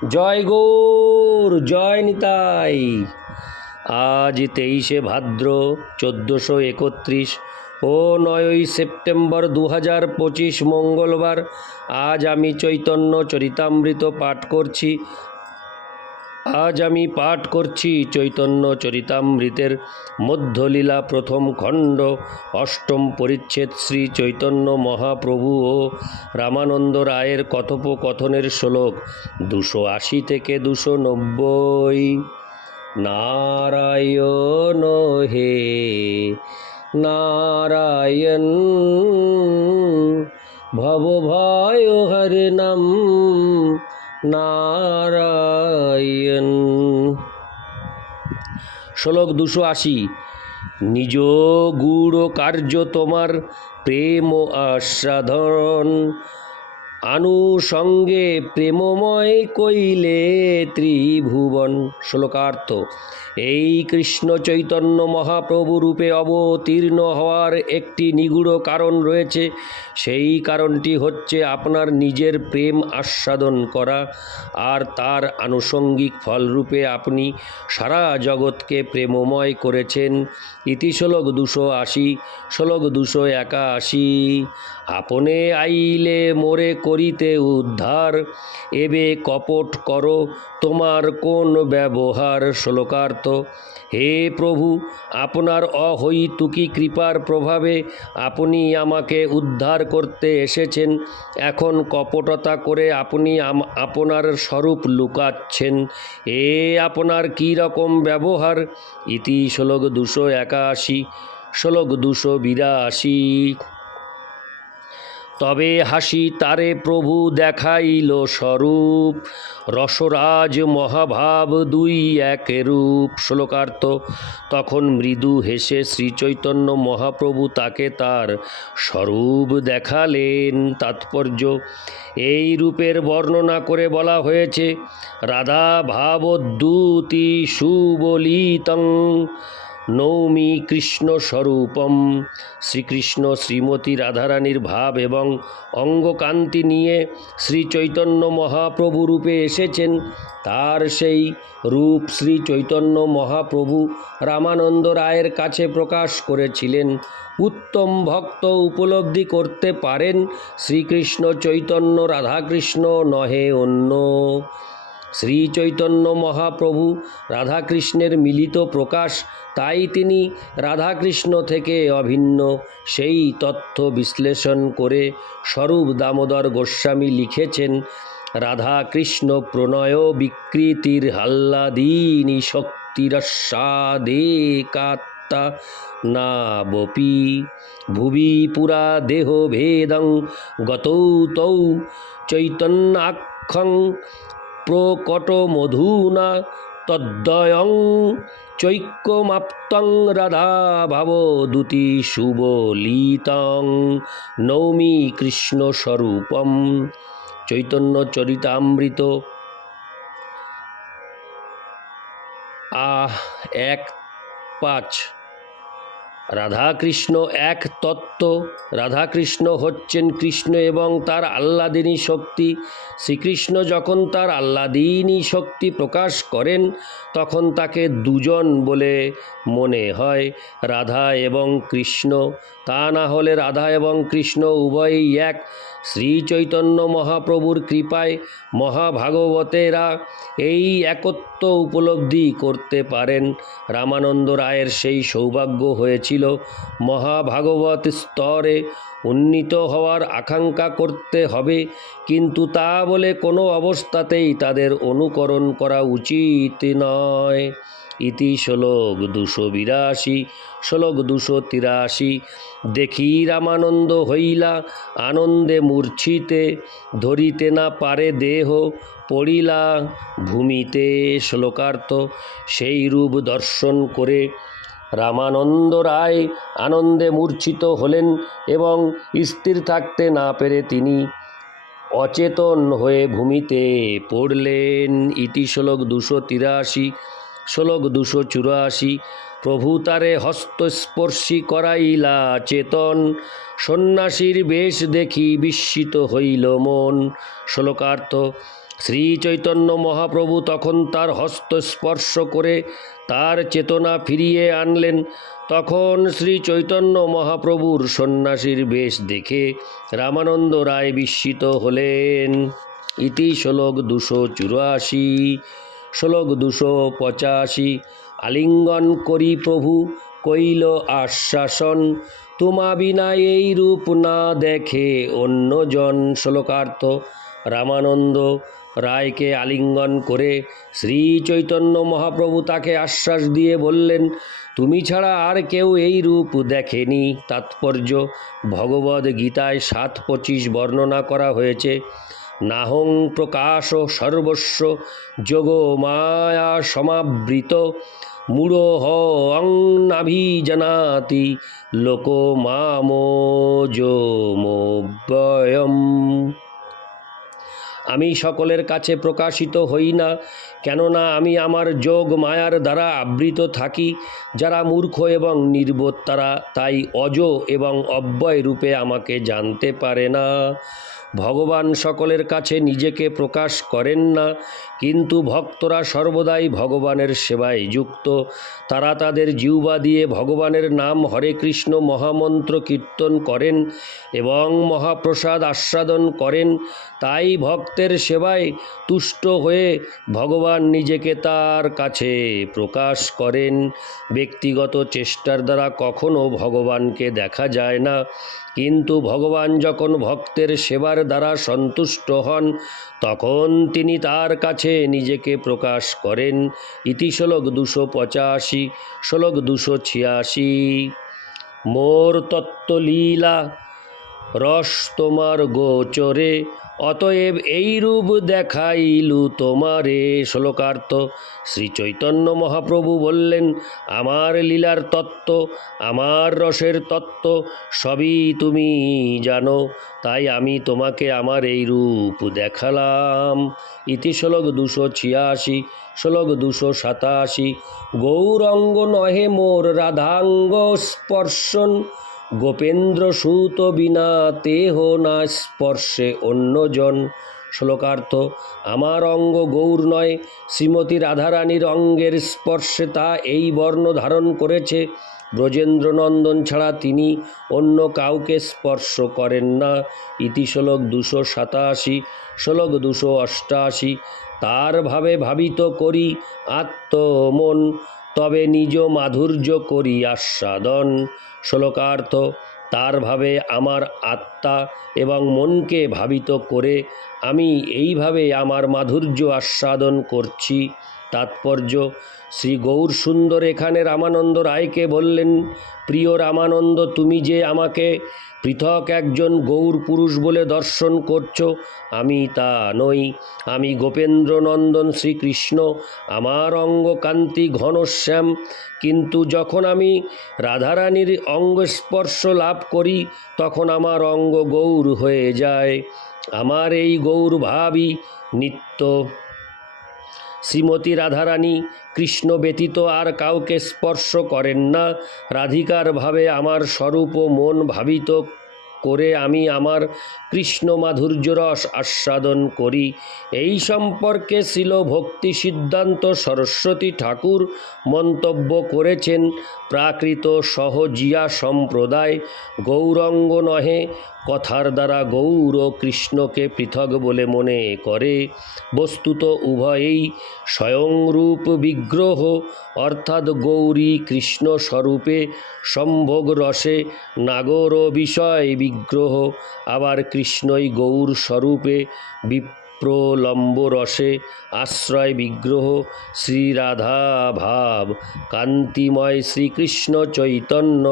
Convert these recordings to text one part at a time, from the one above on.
জয় গৌর, জয় নিতাই। আজ তেইশে ভাদ্র চোদ্দোশো একত্রিশ ও নয়ই সেপ্টেম্বর দু হাজার পঁচিশ মঙ্গলবার আজ আমি চৈতন্য চরিতামৃত পাঠ করছি। আজ আমি পাঠ করছি চৈতন্য চরিতামৃতের মধ্যলীলা প্রথম খণ্ড, অষ্টম পরিচ্ছেদ শ্রী চৈতন্য মহাপ্রভু ও রামানন্দ রায়ের কথোপকথনের শ্লোক, দুশো আশি থেকে দুশো নব্বই। নারায়ণ হে নারায়ণ, ভব হরে নাম নারায়ণ। শ্লোক দুশো আশি নিজ গুড় কার্য তোমার প্রেম আস্বাদন আনুষঙ্গে প্রেমময় কইলে ত্রিভুবন। শ্লোকার্থ, এই কৃষ্ণ চৈতন্য মহাপ্রভু রূপে অবতীর্ণ হওয়ার একটি নিগুড় কারণ রয়েছে। সেই কারণটি হচ্ছে আপনার নিজের প্রেম আস্বাদন করা আর তার আনুষঙ্গিক ফলরূপে আপনি সারা জগৎকে প্রেমময় করেছেন। ইতি শ্লোক দুশো আশি, শ্লোক দুশো একাশি। আপনে আইলে মোরে করিতে উদ্ধার। এবে কপট করো, তোমার কোন ব্যবহার শ্লোকার্থ? হে প্রভু, আপনার অহৈতুকী কৃপার প্রভাবে আপনি আমাকে উদ্ধার করতে এসেছেন। এখন কপটতা করে আপনি আপনার স্বরূপ লুকাচ্ছেন। এ আপনার কী রকম ব্যবহার? ইতি শ্লোক দুশো একাশি, শ্লোক দুশো বিরাশি। তবে হাসি তারে প্রভু দেখাইল স্বরূপ। রসরাজ মহাভাব দুই এক রূপ। শ্লোকার্থ, তখন মৃদু হেসে শ্রীচৈতন্য মহাপ্রভু তাকে তার স্বরূপ দেখালেন। তাৎপর্য, এই রূপের বর্ণনা করে বলা হয়েছে, রাধা ভাবদ্যুতি সুবলিতং। নৌমি কৃষ্ণ স্বরূপম। শ্রীকৃষ্ণ শ্রীমতী রাধারানীর ভাব এবং অঙ্গকান্তি নিয়ে শ্রী চৈতন্য মহাপ্রভু রূপে এসেছেন। তার সেই রূপ শ্রী চৈতন্য মহাপ্রভু রামানন্দ রায়ের কাছে প্রকাশ করেছিলেন। উত্তম ভক্ত উপলব্ধি করতে পারেন শ্রীকৃষ্ণ চৈতন্য রাধাকৃষ্ণ নহে অন্য। শ্রী চৈতন্য মহাপ্রভু রাধাকৃষ্ণের মিলিত প্রকাশ, তাই তিনি রাধাকৃষ্ণ থেকে অভিন্ন। সেই তথ্য বিশ্লেষণ করে স্বরূপ দামোদর গোস্বামী লিখেছেন, রাধাকৃষ্ণ প্রণয় বিকৃতির হাল্লাদিনী শক্তিরস্বাদেকাত্তা না বপি ভুবি পুরা দেহ ভেদং গতৌ তৌ চৈতন্যাক্ষং প্রকট মধুনা তদ্বয়ং চৈক্যমাপ্তং রাধা ভাবদূতি সুবলিতং নৌমি কৃষ্ণ স্বরূপম। চৈতন্য চরিতামৃত। আহ, এক পাঁচ। রাধাকৃষ্ণ এক তত্ত্ব। রাধাকৃষ্ণ হচ্ছেন কৃষ্ণ এবং তার আল্লাদিনী শক্তি। শ্রীকৃষ্ণ যখন তার আহ্লাদিনী শক্তি প্রকাশ করেন, তখন তাকে দুজন বলে মনে হয়, রাধা এবং কৃষ্ণ। তা না হলে রাধা এবং কৃষ্ণ উভয়ই এক। শ্রী চৈতন্য মহাপ্রভুর কৃপায় মহাভাগবতেরা এই একত্ব উপলব্ধি করতে পারেন। রামানন্দ রায়ের সেই সৌভাগ্য হয়েছিল। মহাভাগবত স্তরে উন্নীত হওয়ার আকাঙ্ক্ষা করতে হবে, কিন্তু তা বলে কোনো অবস্থাতেই তাদের অনুকরণ করা উচিত নয়। ইতি শ্লোক দুশো বিরাশি, শ্লোক দুশো তিরাশি। দেখি রামানন্দ হইলা আনন্দে মূর্ছিতে, ধরিতে না পারে দেহ, পড়িলা ভূমিতে। শ্লোকার্থ সেই রূপ দর্শন করে রামানন্দ রায় আনন্দে মূর্ছিত হলেন এবং স্থির থাকতে না পেরে তিনি অচেতন হয়ে ভূমিতে পড়লেন। ইতি শ্লোক দুশো তিরাশি, শ্লোক দুশো চুরাশি, প্রভু তারে হস্তস্পর্শী করাইলা চেতন, সন্ন্যাসীর বেশ দেখি বিস্মিত হইল মন। শ্লোকার্থ শ্রী চৈতন্য মহাপ্রভু তখন তার হস্ত স্পর্শ করে তার চেতনা ফিরিয়ে আনলেন। তখন শ্রী চৈতন্য মহাপ্রভুর সন্ন্যাসীর বেশ দেখে রামানন্দ রায় বিস্মিত হলেন। ইতি শ্লোক দুশো চুরাশি, শ্লোক দুশো পঁচাশি, আলিঙ্গন করি প্রভু কইল আশ্বাসন, তোমা বিনা এই রূপ না দেখে অন্যজন। শ্লোকার্থ রামানন্দ রায়কে আলিঙ্গন করে শ্রী চৈতন্য মহাপ্রভু তাকে আশ্বাস দিয়ে বললেন, তুমি ছাড়া আর কেউ এই রূপ দেখেনি। তাৎপর্য, ভগবদ গীতায় সাত পঁচিশ বর্ণনা করা হয়েছে, নাহং প্রকাশ সর্বস্ব যোগ মায়া সমাবৃত, মূঢ় অং নাভিজানাতি লোক মামো মামোজমোব্যয়ম আমি সকলের কাছে প্রকাশিত হই না, কেননা আমি আমার যোগ মায়ার দ্বারা আবৃত থাকি, যারা মূর্খ এবং নির্বোধ তারা তাই অজ এবং অব্যয় রূপে আমাকে জানতে পারে না। ভগবান সকলের কাছে নিজেকে প্রকাশ করেন না, কিন্তু ভক্তরা সর্বদাই ভগবানের সেবায় যুক্ত। তারা তাদের জিউবা দিয়ে ভগবানের নাম হরে কৃষ্ণ মহামন্ত্র কীর্তন করেন এবং মহাপ্রসাদ আস্বাদন করেন। তাই ভক্তের সেবায় তুষ্ট হয়ে ভগবান নিজেকে তার কাছে প্রকাশ করেন। ব্যক্তিগত চেষ্টার দ্বারা কখনো ভগবানকে দেখা যায় না, কিন্তু ভগবান যখন ভক্তের সেবার দ্বারা সন্তুষ্ট হন। তখন তিনি তার কাছে নিজেকে প্রকাশ করেন। ইতি শ্লোক দুশো পঁচাশি, শ্লোক দুশো ছিয়াশি। মোর তত্ত্বলীলা, রস তোমার গোচরে। অতএব এই রূপ দেখাইলু তোমারে শ্লোকার্থ। শ্রী চৈতন্য মহাপ্রভু বললেন, আমার লীলার তত্ত্ব, আমার রসের তত্ত্ব, সবই তুমি জানো। তাই আমি তোমাকে আমার এই রূপ দেখালাম। ইতি শ্লোক দুশো ছিয়াশি, শ্লোক দুশো সাতাশি। গৌরঙ্গ নহে মোর রাধাঙ্গ স্পর্শন গোপেন্দ্র সুত বিনা তেহ না স্পর্শে অন্যজন। শ্লোকার্থ, আমার অঙ্গ গৌর নয়, শ্রীমতী রাধারানীর অঙ্গের স্পর্শে তা এই বর্ণ ধারণ করেছে। ব্রজেন্দ্রনন্দন ছাড়া তিনি অন্য কাউকে স্পর্শ করেন না। ইতি শ্লোক দুশো সাতাশি, শ্লোক দুশো অষ্টাশি। তার ভাবে ভাবিত করি আত্মমন তবে নিজ মাধুর্য করি আস্বাদন। শ্লোকার্থ, তার ভাবে আমার আত্মা এবং মনকে ভাবিত করে আমি এইভাবে আমার মাধুর্য আস্বাদন করছি। তাৎপর্য, শ্রী গৌর সুন্দর এখানে রামানন্দ রায়কে বললেন, প্রিয় রামানন্দ, তুমি যে আমাকে পৃথক একজন গৌর পুরুষ বলে দর্শন করছ, আমি তা নই। আমি গোপেন্দ্রনন্দন শ্রীকৃষ্ণ, আমার অঙ্গ কান্তি ঘনশ্যাম। কিন্তু যখন আমি রাধারানীর অঙ্গ স্পর্শ লাভ করি, তখন আমার অঙ্গ গৌর হয়ে যায়। আমার এই গৌর ভাবই নিত্য। শ্রীমতী রাধারানী, কৃষ্ণ ব্যতীত আর কাউকে স্পর্শ করেন না। রাধিকার ভাবে আমার স্বরূপ ও মন ভাবিত করে আমি আমার কৃষ্ণ মাধুর্য রস আস্বাদন করি। এই সম্পর্কে ছিল ভক্তি সিদ্ধান্ত সরস্বতী ঠাকুর মন্তব্য করেছেন, প্রাকৃত সহজিয়া সম্প্রদায়, গৌরঙ্গ নহে কথার দ্বারা গৌর ও কৃষ্ণকে পৃথক বলে মনে করে, বস্তুত উভয়েই স্বয়ংরূপ বিগ্রহ, অর্থাৎ গৌরী কৃষ্ণ স্বরূপে সম্ভোগ রসে নাগর ও বিষয় বিগ্রহ, আবার কৃষ্ণই গৌর স্বরূপে বিপ্রলম্ব রসে আশ্রয় বিগ্রহ শ্রীরাধা ভাব কান্তিময় শ্রীকৃষ্ণ চৈতন্য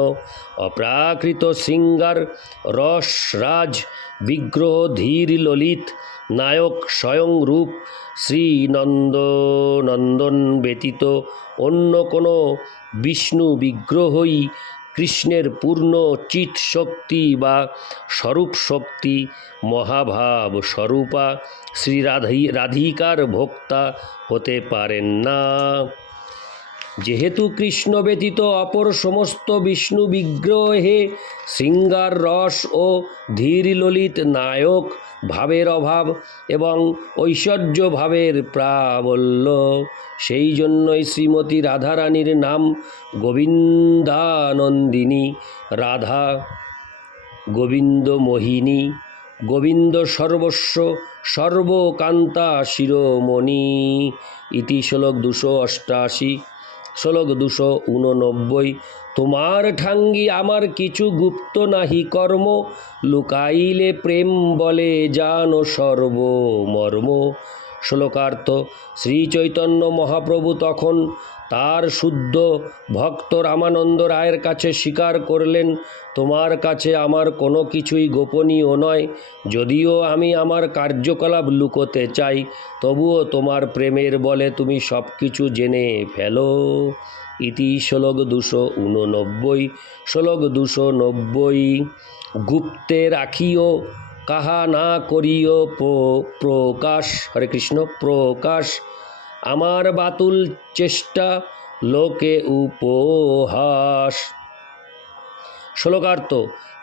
অপ্রাকৃত শৃঙ্গার রস রাজ বিগ্রহ ধীর ললিত নায়ক স্বয়ং রূপ শ্রী নন্দ নন্দন ব্যতীত অন্য কোনো বিষ্ণু বিগ্রহই কৃষ্ণের পূর্ণ চিত শক্তি বা স্বরূপ শক্তি, মহাভাব স্বরূপা শ্রী রাধি, রাধিকার ভোক্তা হতে পারেন না। যেহেতু কৃষ্ণ ব্যতীত অপর সমস্ত বিষ্ণু বিগ্রহে শৃঙ্গার রস ও ধীর ললিত নায়ক ভাবের অভাব এবং ঐশ্বর্য ভাবের প্রাবল্য। সেই জন্যই শ্রীমতী রাধারানীর নাম গোবিন্দানন্দিনী, রাধা গোবিন্দ মোহিনী, গোবিন্দ সর্বস্ব সর্বকান্তা শিরোমণি। ইতি শ্লোক দুশো অষ্টাশি। শ্লোক দুশো উননব্বই। তোমার ঠাঙ্গি আমার কিছু গুপ্ত নাহি কর্ম। লুকাইলে প্রেম বলে জানো সর্বমর্ম। শ্লোকার্থ শ্রী চৈতন্য মহাপ্রভু তখন তার শুদ্ধ ভক্ত রামানন্দ রায়ের কাছে স্বীকার করলেন, তোমার কাছে আমার কোনো কিছুই গোপনীয় নয়। যদিও আমি আমার কার্যকলাপ লুকোতে চাই, তবুও তোমার প্রেমের বলে তুমি সব কিছু জেনে ফেলো। ইতি শ্লোক দুশো উননব্বই শ্লোক দুশো নব্বই। গুপ্তে রাখিও কাহা না করিও প্র- প্রকাশ, হরে কৃষ্ণ, প্রকাশ। আমার বাতুল চেষ্টা লোকে উপহাস। শ্লোকার্থ,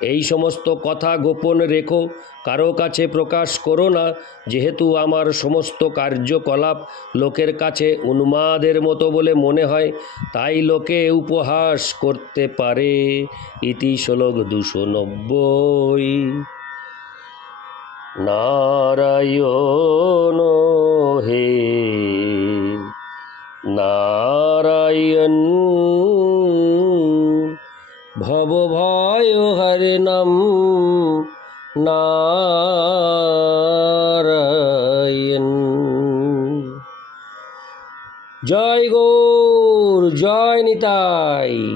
এই সমস্ত কথা গোপন রেখো, কারও কাছে প্রকাশ করো না, যেহেতু আমার সমস্ত কার্যকলাপ লোকের কাছে উন্মাদের মতো বলে মনে হয়, তাই লোকে উপহাস করতে পারে। ইতি শ্লোক দুশো নব্বই। নারায়ণ হে। নারায়ণ ভব ভয় হরে নাম নারায়ণ। জয় গৌর জয় নিতাই।